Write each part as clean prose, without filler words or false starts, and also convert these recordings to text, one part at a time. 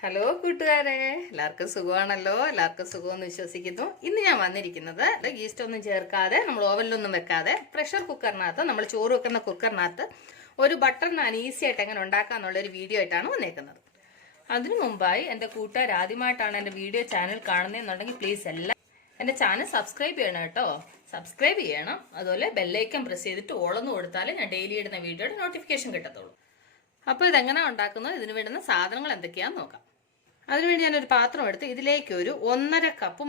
Hello കൂട്ടുകാരെ, എല്ലാവർക്കും സുഖമാണല്ലോ. എല്ലാവർക്കും സുഖമെന്ന് വിശ്വസിക്കുന്നു. ഇന്ന് ഞാൻ വന്നിരിക്കുന്നത് ഈസ്റ്റ് ഒന്നും ചേർക്കാതെ, നമ്മൾ ഓവനിലൊന്നും വെക്കാതെ, പ്രഷർ കുക്കറിനകത്ത്, നമ്മൾ ചോറ് വെക്കുന്ന കുക്കറിനകത്ത് ഒരു ബട്ടർ നാൻ ഈസി ആയിട്ട് എങ്ങനെ ഉണ്ടാക്കാന്നുള്ളൊരു വീഡിയോ ആയിട്ടാണ് വന്നേക്കുന്നത്. അതിനു മുമ്പായി എൻ്റെ കൂട്ടുകാർ ആദ്യമായിട്ടാണ് എൻ്റെ വീഡിയോ ചാനൽ കാണുന്നതെന്നുണ്ടെങ്കിൽ പ്ലീസ് എല്ലാം എൻ്റെ ചാനൽ സബ്സ്ക്രൈബ് ചെയ്യണം കേട്ടോ. സബ്സ്ക്രൈബ് ചെയ്യണം. അതുപോലെ ബെല്ലൈക്കൺ പ്രസ് ചെയ്തിട്ട് ഓളൊന്ന് കൊടുത്താൽ ഞാൻ ഡെയിലി ഇടുന്ന വീഡിയോയുടെ നോട്ടിഫിക്കേഷൻ കിട്ടത്തുള്ളൂ. അപ്പോൾ ഇതെങ്ങനെയാണ് ഉണ്ടാക്കുന്നത്, ഇതിന് വേണ്ടുന്ന സാധനങ്ങൾ എന്തൊക്കെയാണെന്ന് നോക്കാം. അതിനുവേണ്ടി ഞാനൊരു പാത്രം എടുത്ത് ഇതിലേക്ക് ഒരു 1.5 കപ്പ്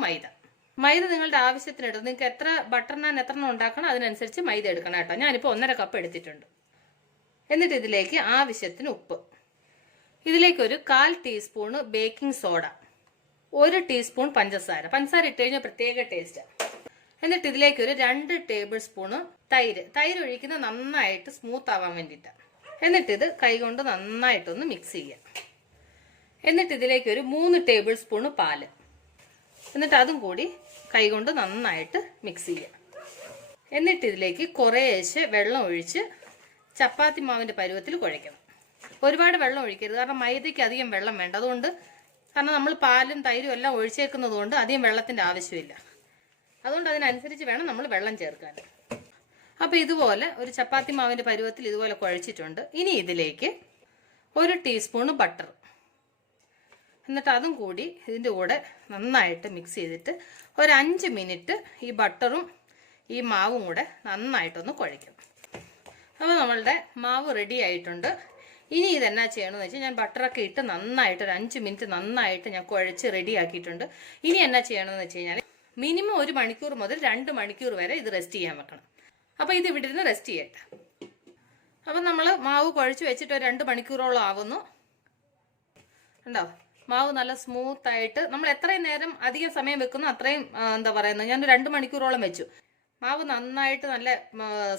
മൈദ നിങ്ങളുടെ ആവശ്യത്തിനെടുത്ത്, നിങ്ങൾക്ക് എത്ര ബട്ടർ നാൻ എത്ര ഉണ്ടാക്കണം അതിനനുസരിച്ച് മൈദ എടുക്കണം കേട്ടോ. ഞാനിപ്പോൾ 1.5 കപ്പ് എടുത്തിട്ടുണ്ട്. എന്നിട്ട് ഇതിലേക്ക് ആവശ്യത്തിന് ഉപ്പ്, ഇതിലേക്ക് ഒരു 1/4 ടീസ്പൂണ് ബേക്കിംഗ് സോഡ, 1 ടീസ്പൂൺ പഞ്ചസാര ഇട്ട് കഴിഞ്ഞാൽ പ്രത്യേക ടേസ്റ്റാണ്. എന്നിട്ട് ഇതിലേക്ക് ഒരു 2 ടേബിൾ സ്പൂണ് തൈര് ഒഴിക്കുന്നത് നന്നായിട്ട് സ്മൂത്ത് ആവാൻ വേണ്ടിയിട്ടാണ്. എന്നിട്ട് ഇത് കൈകൊണ്ട് നന്നായിട്ടൊന്ന് മിക്സ് ചെയ്യാം. എന്നിട്ട് ഇതിലേക്ക് ഒരു 3 ടേബിൾ സ്പൂണ് പാല്, എന്നിട്ട് അതും കൂടി കൈകൊണ്ട് നന്നായിട്ട് മിക്സ് ചെയ്യാം. എന്നിട്ട് ഇതിലേക്ക് കുറേശ്ശെ വെള്ളം ഒഴിച്ച് ചപ്പാത്തി മാവിൻ്റെ പരുവത്തിൽ കുഴയ്ക്കണം. ഒരുപാട് വെള്ളം ഒഴിക്കരുത്, കാരണം മൈദയ്ക്ക് അധികം വെള്ളം വേണ്ട. അതുകൊണ്ട് കാരണം നമ്മൾ പാലും തൈരും എല്ലാം ഒഴിച്ചേക്കുന്നത് കൊണ്ട് അധികം വെള്ളത്തിൻ്റെ ആവശ്യമില്ല. അതുകൊണ്ട് അതിനനുസരിച്ച് വേണം നമ്മൾ വെള്ളം ചേർക്കാൻ. അപ്പോൾ ഇതുപോലെ ഒരു ചപ്പാത്തി മാവിൻ്റെ പരുവത്തിൽ ഇതുപോലെ കുഴച്ചിട്ടുണ്ട്. ഇനി ഇതിലേക്ക് 1 ടീസ്പൂണ് ബട്ടർ, എന്നിട്ട് അതും കൂടി ഇതിൻ്റെ കൂടെ നന്നായിട്ട് മിക്സ് ചെയ്തിട്ട് ഒരു 5 മിനിറ്റ് ഈ ബട്ടറും ഈ മാവും കൂടെ നന്നായിട്ടൊന്ന് കുഴയ്ക്കും. അപ്പോൾ നമ്മളുടെ മാവ് റെഡി ആയിട്ടുണ്ട്. ഇനി ഇതെന്നാ ചെയ്യണമെന്ന് വെച്ചാൽ, ഞാൻ ബട്ടറൊക്കെ ഇട്ട് നന്നായിട്ട് ഒരു 5 മിനിറ്റ് നന്നായിട്ട് ഞാൻ കുഴച്ച് റെഡി ആക്കിയിട്ടുണ്ട്. ഇനി എന്നാ ചെയ്യണമെന്ന് വെച്ച് കഴിഞ്ഞാൽ, മിനിമം 1 മണിക്കൂർ മുതൽ 2 മണിക്കൂർ വരെ ഇത് റെസ്റ്റ് ചെയ്യാൻ വെക്കണം. അപ്പോൾ ഇത് ഇവിടെ ഇരുന്ന് റെസ്റ്റ് ചെയ്യട്ടെ. അപ്പം നമ്മൾ മാവ് കുഴച്ച് വെച്ചിട്ട് ഒരു 2 മണിക്കൂറോളം ആവുന്നു. ഉണ്ടോ, മാവ് നല്ല സ്മൂത്തായിട്ട്. നമ്മൾ എത്രയും നേരം അധികം സമയം വെക്കുന്നു അത്രയും എന്താ പറയുന്നത്, ഞാൻ 2 മണിക്കൂറോളം വെച്ചു. മാവ് നന്നായിട്ട് നല്ല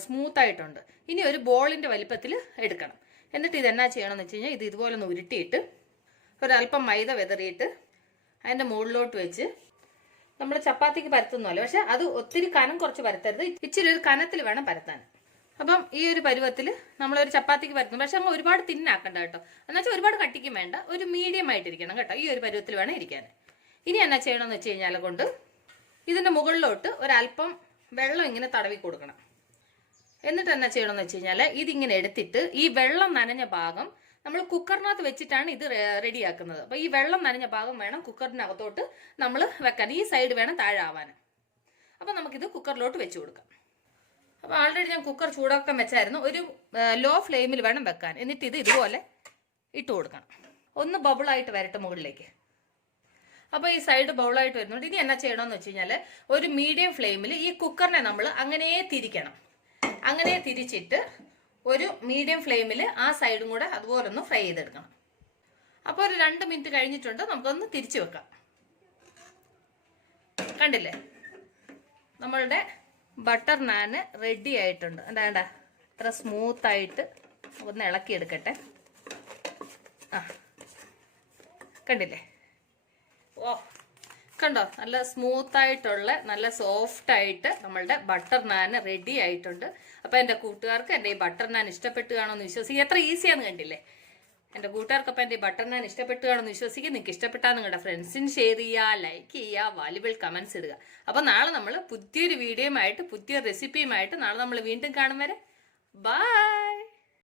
സ്മൂത്തായിട്ടുണ്ട്. ഇനി ഒരു ബോളിൻ്റെ വലിപ്പത്തിൽ എടുക്കണം. എന്നിട്ട് ഇതെന്നാ ചെയ്യണമെന്ന് വെച്ച് കഴിഞ്ഞാൽ, ഇത് ഇതുപോലെ ഒന്ന് ഉരുട്ടിയിട്ട് ഒരല്പം മൈദ വിതറിയിട്ട് അതിൻ്റെ മുകളിലോട്ട് വെച്ച് നമ്മൾ ചപ്പാത്തിക്ക് പരത്തുന്നല്ലോ, പക്ഷെ അത് ഒത്തിരി കനം കുറച്ച് പരത്തരുത്, ഇച്ചിരി ഒരു കനത്തിൽ വേണം പരത്താൻ. അപ്പം ഈ ഒരു പരുവത്തിൽ നമ്മളൊരു ചപ്പാത്തിക്ക് പരത്തുന്നു, പക്ഷെ നമ്മൾ ഒരുപാട് തിന്നാക്കണ്ട കേട്ടോ. എന്നുവെച്ചാൽ ഒരുപാട് കട്ടിക്കും വേണ്ട, ഒരു മീഡിയം ആയിട്ടിരിക്കണം കേട്ടോ. ഈ ഒരു പരുവത്തിൽ വേണം ഇരിക്കാൻ. ഇനി എന്നാ ചെയ്യണമെന്ന് വെച്ച് കഴിഞ്ഞാൽ, കൊണ്ട് ഇതിൻ്റെ മുകളിലോട്ട് ഒരല്പം വെള്ളം ഇങ്ങനെ തടവി കൊടുക്കണം. എന്നിട്ട് എന്നാ ചെയ്യണമെന്ന് വെച്ച് കഴിഞ്ഞാൽ, ഇതിങ്ങനെ എടുത്തിട്ട് ഈ വെള്ളം നനഞ്ഞ ഭാഗം നമ്മൾ കുക്കറിനകത്ത് വെച്ചിട്ടാണ് ഇത് റെഡിയാക്കുന്നത്. അപ്പോൾ ഈ വെള്ളം നനഞ്ഞ ഭാഗം വേണം കുക്കറിനകത്തോട്ട് നമ്മൾ വെക്കാൻ. ഈ സൈഡ് വേണം താഴെ ആവാൻ. അപ്പം നമുക്കിത് കുക്കറിലോട്ട് വെച്ച് കൊടുക്കാം. അപ്പോൾ ആൾറെഡി ഞാൻ കുക്കർ ചൂടാക്കാൻ വെച്ചായിരുന്നു. ഒരു ലോ ഫ്ലെയിമിൽ വേണം വെക്കാൻ. എന്നിട്ട് ഇത് ഇതുപോലെ ഇട്ട് കൊടുക്കണം. ഒന്ന് ബബിളായിട്ട് വരട്ടെ മുകളിലേക്ക്. അപ്പോൾ ഈ സൈഡ് ബൗളായിട്ട് വരുന്നുണ്ട്. ഇനി എന്നാ ചെയ്യണമെന്ന് വെച്ച് കഴിഞ്ഞാൽ, ഒരു മീഡിയം ഫ്ലെയിമിൽ ഈ കുക്കറിനെ നമ്മൾ അങ്ങനെ തിരിക്കണം. അങ്ങനെ തിരിച്ചിട്ട് ഒരു മീഡിയം ഫ്ലെയിമിൽ ആ സൈഡും കൂടെ അതുപോലെ ഒന്ന് ഫ്രൈ ചെയ്തെടുക്കണം. അപ്പോൾ ഒരു 2 മിനിറ്റ് കഴിഞ്ഞിട്ടുണ്ട്. നമുക്കൊന്ന് തിരിച്ചു വെക്കാം. കണ്ടില്ലേ, നമ്മളുടെ ബട്ടർ നാന് റെഡി ആയിട്ടുണ്ട്. എന്താ ഇത്ര സ്മൂത്തായിട്ട് ഒന്ന് ഇളക്കിയെടുക്കട്ടെ. കണ്ടില്ലേ, ഓ കണ്ടോ, നല്ല സ്മൂത്തായിട്ടുള്ള നല്ല സോഫ്റ്റായിട്ട് നമ്മളുടെ ബട്ടർ നാൻ റെഡി ആയിട്ടുണ്ട്. അപ്പോൾ എൻ്റെ കൂട്ടുകാർക്ക് എൻ്റെ ഈ ബട്ടർ നാൻ ഇഷ്ടപ്പെട്ട് കാണുമെന്ന് വിശ്വസിക്കുക. എത്ര ഈസിയാന്ന് കണ്ടില്ലേ. എൻ്റെ കൂട്ടുകാർക്ക് അപ്പോൾ എൻ്റെ ഈ ബട്ടർ നാൻ ഇഷ്ടപ്പെട്ട് കാണുമെന്ന് വിശ്വസിക്കുക. നിങ്ങൾക്ക് ഇഷ്ടപ്പെട്ടാൽ നിങ്ങളുടെ ഫ്രണ്ട്സിന് ഷെയർ ചെയ്യുക, ലൈക്ക് ചെയ്യുക, വാല്യുബിൾ കമൻസ് ഇടുക. അപ്പോൾ നാളെ നമ്മൾ പുതിയൊരു വീഡിയോയുമായിട്ട് പുതിയൊരു റെസിപ്പിയുമായിട്ട് നാളെ നമ്മൾ വീണ്ടും കാണും വരെ ബൈ.